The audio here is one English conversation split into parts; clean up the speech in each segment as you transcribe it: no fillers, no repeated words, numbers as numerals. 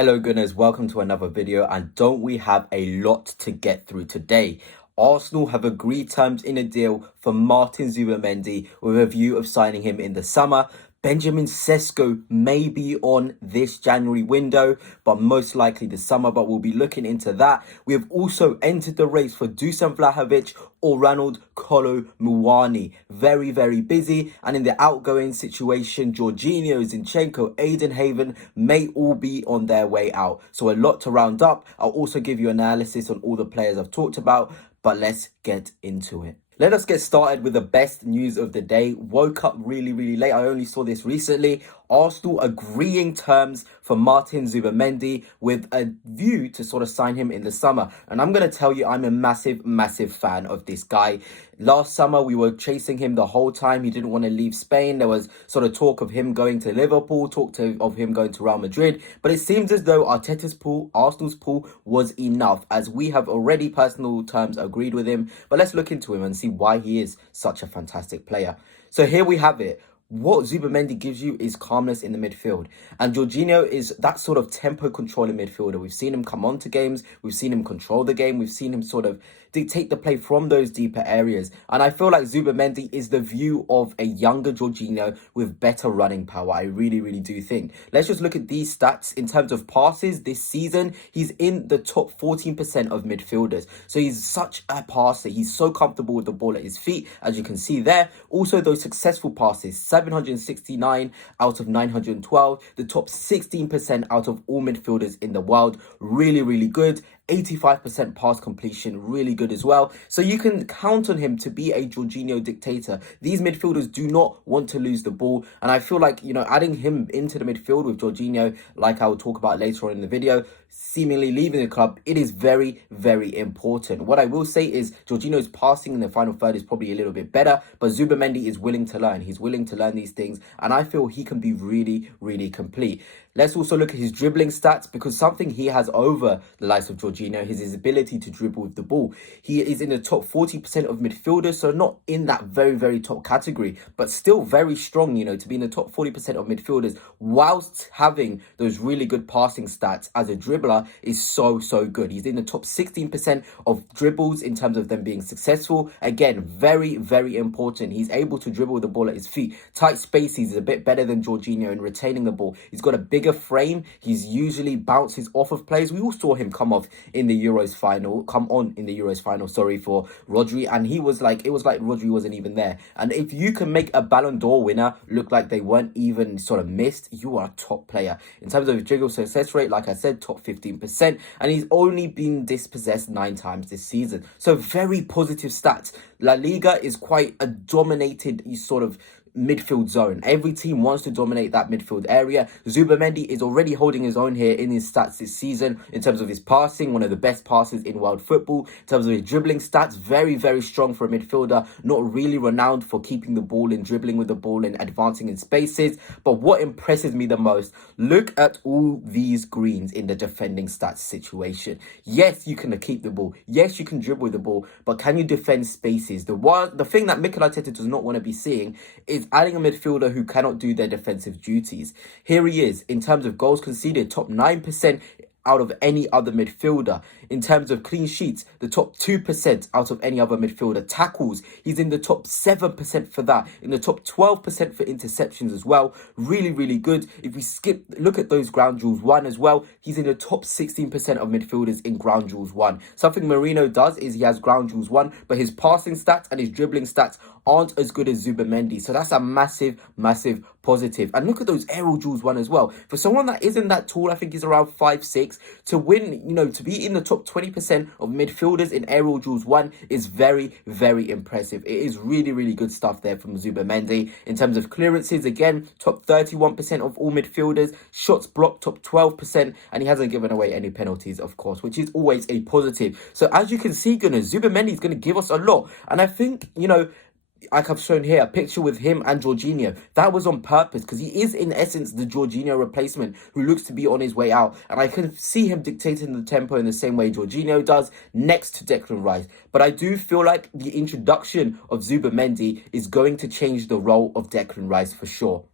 Hello Gunners, welcome to another video, and don't we have a lot to get through today. Arsenal have agreed terms in a deal for Martin Zubimendi with a view of signing him in the summer. Benjamin Sesko may be on this January window, but most likely the summer, but we'll be looking into that. We have also entered the race for Dusan Vlahovic or Ronald Kolo Muani. Very, very busy. And in the outgoing situation, Jorginho, Zinchenko, Aiden Haven may all be on their way out. So a lot to round up. I'll also give you analysis on all the players I've talked about, but let's get into it. Let us get started with the best news of the day. Woke up really late. I only saw this recently. Arsenal agreeing terms for Martin Zubimendi with a view to sort of sign him in the summer. And I'm going to tell you, I'm a massive fan of this guy. Last summer, we were chasing him the whole time. He didn't want to leave Spain. There was sort of talk of him going to Liverpool, of him going to Real Madrid. But it seems as though Arteta's pull, Arsenal's pull, was enough, as we have already personal terms agreed with him. But let's look into him and see why he is such a fantastic player. So here we have it. What Zubimendi gives you is calmness in the midfield. And Jorginho is that sort of tempo controlling midfielder. We've seen him come on to games. We've seen him control the game. We've seen him sort of dictate the play from those deeper areas. And I feel like Zubimendi is the view of a younger Jorginho with better running power. I really do think. Let's just look at these stats. In terms of passes this season, he's in the top 14% of midfielders. So he's such a passer. He's so comfortable with the ball at his feet, as you can see there. Also, those successful passes, 769 out of 912, the top 16% out of all midfielders in the world. Really good. 85% pass completion, really good as well. So you can count on him to be a Jorginho dictator. These midfielders do not want to lose the ball. And I feel like, adding him into the midfield with Jorginho, like I will talk about later on in the video, seemingly leaving the club, it is very important. What I will say is Jorginho's passing in the final third is probably a little bit better, but Zubimendi is willing to learn. He's willing to learn these things, and I feel he can be really complete. Let's also look at his dribbling stats, because something he has over the likes of Jorginho is his ability to dribble with the ball. He is in the top 40% of midfielders, so not in that very top category, but still very strong, to be in the top 40% of midfielders whilst having those really good passing stats as a dribbler is so good. He's in the top 16% of dribbles in terms of them being successful. Again, very important. He's able to dribble the ball at his feet. Tight spaces is a bit better than Jorginho in retaining the ball. He's got a bigger frame. He's usually bounces off of players. We all saw him come on in the Euros final, for Rodri, and it was like Rodri wasn't even there. And if you can make a Ballon d'Or winner look like they weren't even sort of missed, you are a top player. In terms of his dribble success rate, like I said, top 15%, and he's only been dispossessed 9 times this season. So very positive stats. La Liga is quite a dominated sort of midfield zone. Every team wants to dominate that midfield area. Zubimendi is already holding his own here in his stats this season in terms of his passing, one of the best passes in world football. In terms of his dribbling stats, very strong for a midfielder, not really renowned for keeping the ball and dribbling with the ball and advancing in spaces. But what impresses me the most, look at all these greens in the defending stats situation. Yes, you can keep the ball. Yes, you can dribble with the ball, but can you defend spaces? The thing that Mikel Arteta does not want to be seeing is adding a midfielder who cannot do their defensive duties. Here he is in terms of goals conceded, top 9% out of any other midfielder. In terms of clean sheets, the top 2% out of any other midfielder. Tackles, he's in the top 7% for that. In the top 12% for interceptions as well. Really good. If we look at those ground duels won as well, he's in the top 16% of midfielders in ground duels won. Something Marino does is he has ground duels won, but his passing stats and his dribbling stats aren't as good as Zubimendi. So that's a massive positive. And look at those aerial duels won as well. For someone that isn't that tall, I think he's around 5'6", to win, to be in the top 20% of midfielders in aerial duels won is very impressive. It is really good stuff there from Zubimendi. In terms of clearances, again, top 31% of all midfielders. Shots blocked, top 12%, and he hasn't given away any penalties, of course, which is always a positive. So as you can see, Zubimendi is going to give us a lot. And I think, like I've shown here, a picture with him and Jorginho. That was on purpose, because he is, in essence, the Jorginho replacement who looks to be on his way out. And I can see him dictating the tempo in the same way Jorginho does next to Declan Rice. But I do feel like the introduction of Zubimendi is going to change the role of Declan Rice for sure.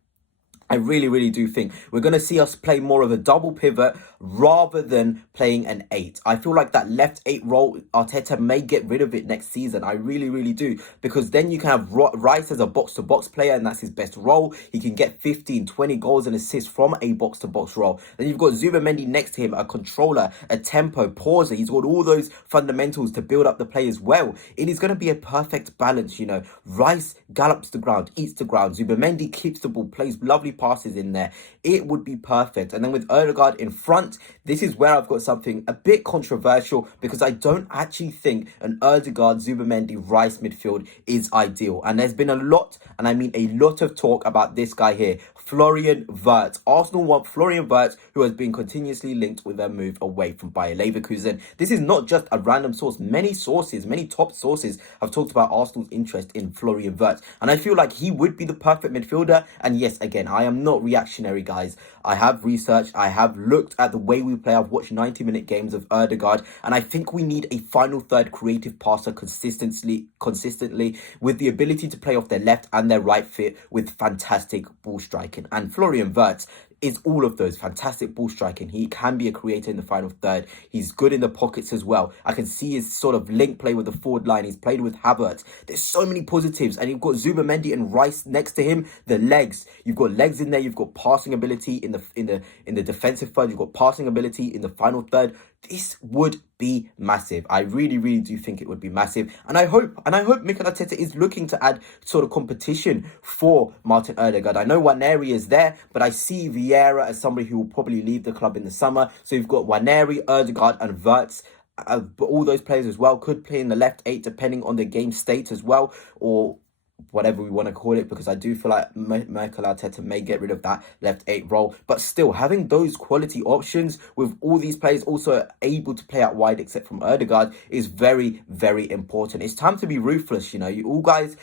I really do think we're going to see us play more of a double pivot. rather than playing an 8. I feel like that left 8 role, Arteta may get rid of it next season. I really, really do. Because then you can have Rice as a box-to-box player, and that's his best role. He can get 15, 20 goals and assists from a box-to-box role. Then you've got Zubimendi next to him, a controller, a tempo, pauser. He's got all those fundamentals to build up the play as well. It is going to be a perfect balance, you know. Rice gallops the ground, eats the ground. Zubimendi keeps the ball, plays lovely passes in there. It would be perfect. And then with Odegaard in front, this is where I've got something a bit controversial, because I don't actually think an Odegaard, Zubimendi, Rice midfield is ideal. And there's been a lot, and I mean a lot of talk about this guy here, Florian Wirtz. Arsenal want Florian Wirtz, who has been continuously linked with their move away from Bayer Leverkusen. This is not just a random source. Many sources, many top sources have talked about Arsenal's interest in Florian Wirtz. And I feel like he would be the perfect midfielder. And yes, again, I am not reactionary, guys. I have researched, I have looked at the way we play. I've watched 90-minute games of Odegaard, and I think we need a final third creative passer consistently with the ability to play off their left and their right foot with fantastic ball striking. And Florian Wirtz is all of those. Fantastic ball striking. He can be a creator in the final third. He's good in the pockets as well. I can see his sort of link play with the forward line. He's played with Havertz. There's so many positives. And you've got Zubimendi and Rice next to him. The legs. You've got legs in there. You've got passing ability in the defensive third. You've got passing ability in the final third. This would be massive. I really, really do think it would be massive. And I hope Mikel Arteta is looking to add sort of competition for Martin Odegaard. I know Waneri is there, but I see Vieira as somebody who will probably leave the club in the summer. So you've got Waneri, Odegaard and Wirtz. But all those players as well could play in the left 8 depending on the game state as well, or whatever we want to call it, because I do feel like Mikel Arteta may get rid of that left 8 role. But still, having those quality options with all these players also able to play out wide except from Odegaard is very, very important. It's time to be ruthless, you know. You guys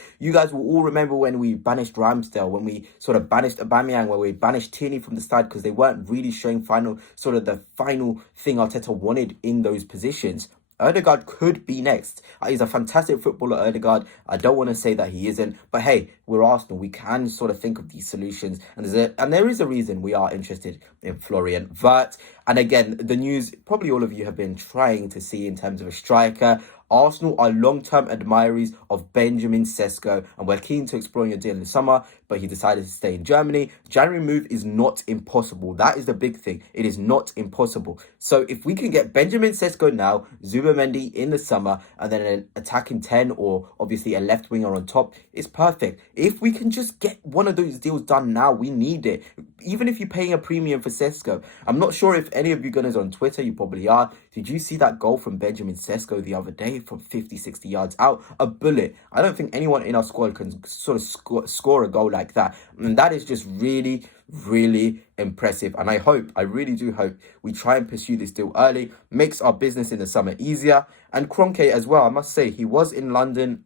will all remember when we banished Ramsdale, when we sort of banished Aubameyang, when we banished Tierney from the side because they weren't really showing the final thing Arteta wanted in those positions. Odegaard could be next. He's a fantastic footballer, Odegaard. I don't want to say that he isn't, but hey, we're Arsenal. We can sort of think of these solutions, and there is a reason we are interested in Florian Wirtz. And again, the news probably all of you have been trying to see in terms of a striker. Arsenal are long-term admirers of Benjamin Sesko, and we're keen to exploring a deal in the summer, but he decided to stay in Germany. January move is not impossible. That is the big thing. It is not impossible. So if we can get Benjamin Sesko now, Zubimendi in the summer, and then an attacking 10 or obviously a left winger on top, it's perfect. If we can just get one of those deals done now, we need it. Even if you're paying a premium for Sesko. I'm not sure if any of you guys on Twitter, you probably are. Did you see that goal from Benjamin Sesko the other day from 50, 60 yards out? A bullet. I don't think anyone in our squad can sort of score a goal like that. And that is just really, really impressive. And I really do hope we try and pursue this deal early. Makes our business in the summer easier. And Kroenke as well, I must say, he was in London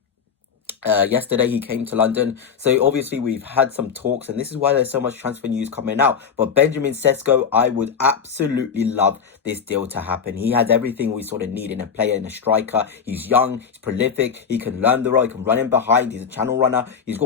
yesterday. He came to London, so obviously we've had some talks, and this is why there's so much transfer news coming out. But Benjamin Sesko, I would absolutely love this deal to happen. He has everything we sort of need in a player, in a striker. He's young, he's prolific, he can learn the role, he can run in behind, he's a channel runner, he's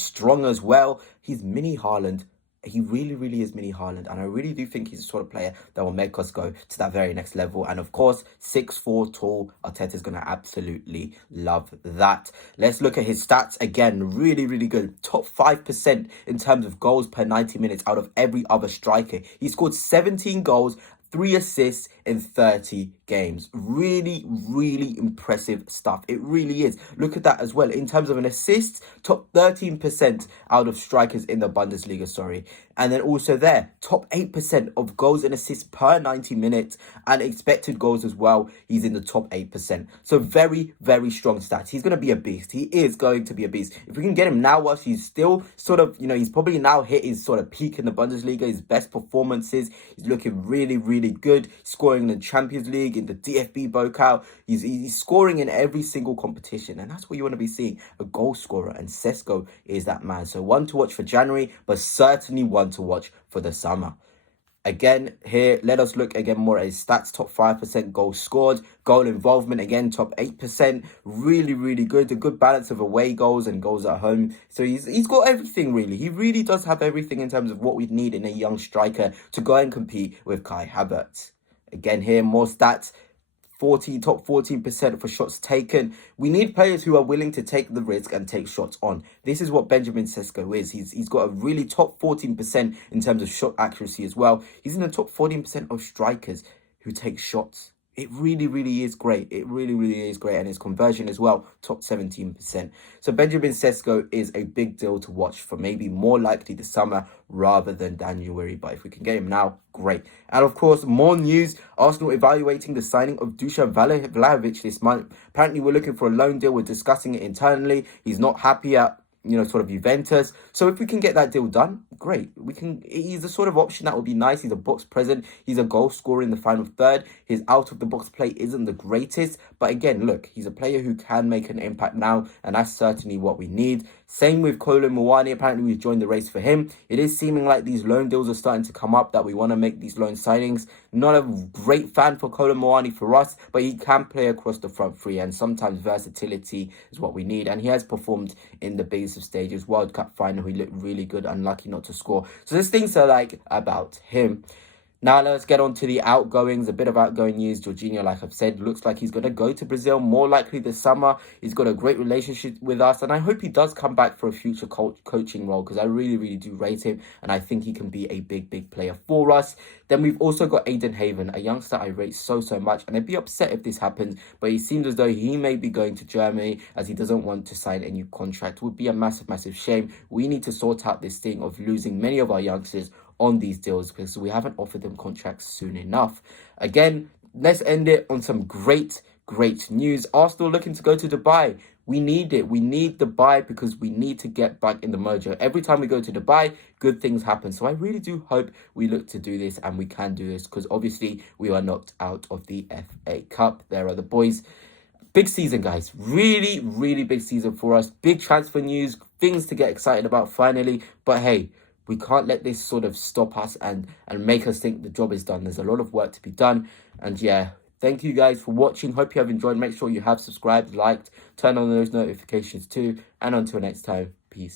strong as well. He's mini Haaland. He really, really is mini Haaland, and I really do think he's the sort of player that will make us go to that very next level. And of course, 6'4" tall, Arteta's going to absolutely love that. Let's look at his stats again. Really, really good. Top 5% in terms of goals per 90 minutes out of every other striker. He scored 17 goals, 3 assists in 30 games. Really, really impressive stuff. It really is. Look at that as well. In terms of an assist, top 13% out of strikers in the Bundesliga, And then also there, top 8% of goals and assists per 90 minutes, and expected goals as well. He's in the top 8%. So very, very strong stats. He's going to be a beast. He is going to be a beast. If we can get him now whilst he's still sort of, he's probably now hit his sort of peak in the Bundesliga, his best performances. He's looking really, really good. Scoring in the Champions League, in the DFB Pokal. He's scoring in every single competition, and that's what you want to be seeing, a goal scorer, and Sesko is that man. So one to watch for January, but certainly one to watch for the summer. Again, here, let us look again more at his stats. Top 5% goals scored. Goal involvement, again, top 8%. Really, really good. A good balance of away goals and goals at home. So he's got everything, really. He really does have everything in terms of what we need in a young striker to go and compete with Kai Havertz. Again, here, more stats. Top 14% for shots taken. We need players who are willing to take the risk and take shots on. This is what Benjamin Sesko is. He's got a really top 14% in terms of shot accuracy as well. He's in the top 14% of strikers who take shots. It really, really is great. It really, really is great. And his conversion as well, top 17%. So Benjamin Sesko is a big deal to watch for maybe more likely the summer rather than January. But if we can get him now, great. And of course, more news. Arsenal evaluating the signing of Dusan Vlahovic this month. Apparently, we're looking for a loan deal. We're discussing it internally. He's not happy at sort of Juventus. So if we can get that deal done, great. He's the sort of option that would be nice. He's a box present. He's a goal scorer in the final third. His out of the box play isn't the greatest. But again, look, he's a player who can make an impact now. And that's certainly what we need. Same with Kolo Muani. Apparently, we've joined the race for him. It is seeming like these loan deals are starting to come up, that we want to make these loan signings. Not a great fan for Kolo Muani for us, but he can play across the front three, and sometimes versatility is what we need. And he has performed in the biggest of stages. World Cup final, he looked really good, unlucky not to score. So there's things I like about him. Now let's get on to the outgoings. A bit of outgoing news. Jorginho, like I've said, looks like he's going to go to Brazil more likely this summer. He's got a great relationship with us, and I hope he does come back for a future coaching role, because I really, really do rate him, and I think he can be a big, big player for us. Then we've also got Aiden Haven, a youngster I rate so much, and I'd be upset if this happens, but it seems as though he may be going to Germany as he doesn't want to sign a new contract. It would be a massive, massive shame. We need to sort out this thing of losing many of our youngsters on these deals, because we haven't offered them contracts soon enough. Again, let's end it on some great news. Arsenal looking to go to Dubai. We need it. We need Dubai because we need to get back in the mojo. Every time we go to Dubai, good things happen. So I really do hope we look to do this, and we can do this, because obviously we are knocked out of the FA Cup. There are the boys. Big season, guys. Really, really big season for us. Big transfer news. Things to get excited about finally. But hey, we can't let this sort of stop us and make us think the job is done. There's a lot of work to be done. And yeah, thank you guys for watching. Hope you have enjoyed. Make sure you have subscribed, liked, turn on those notifications too. And until next time, peace.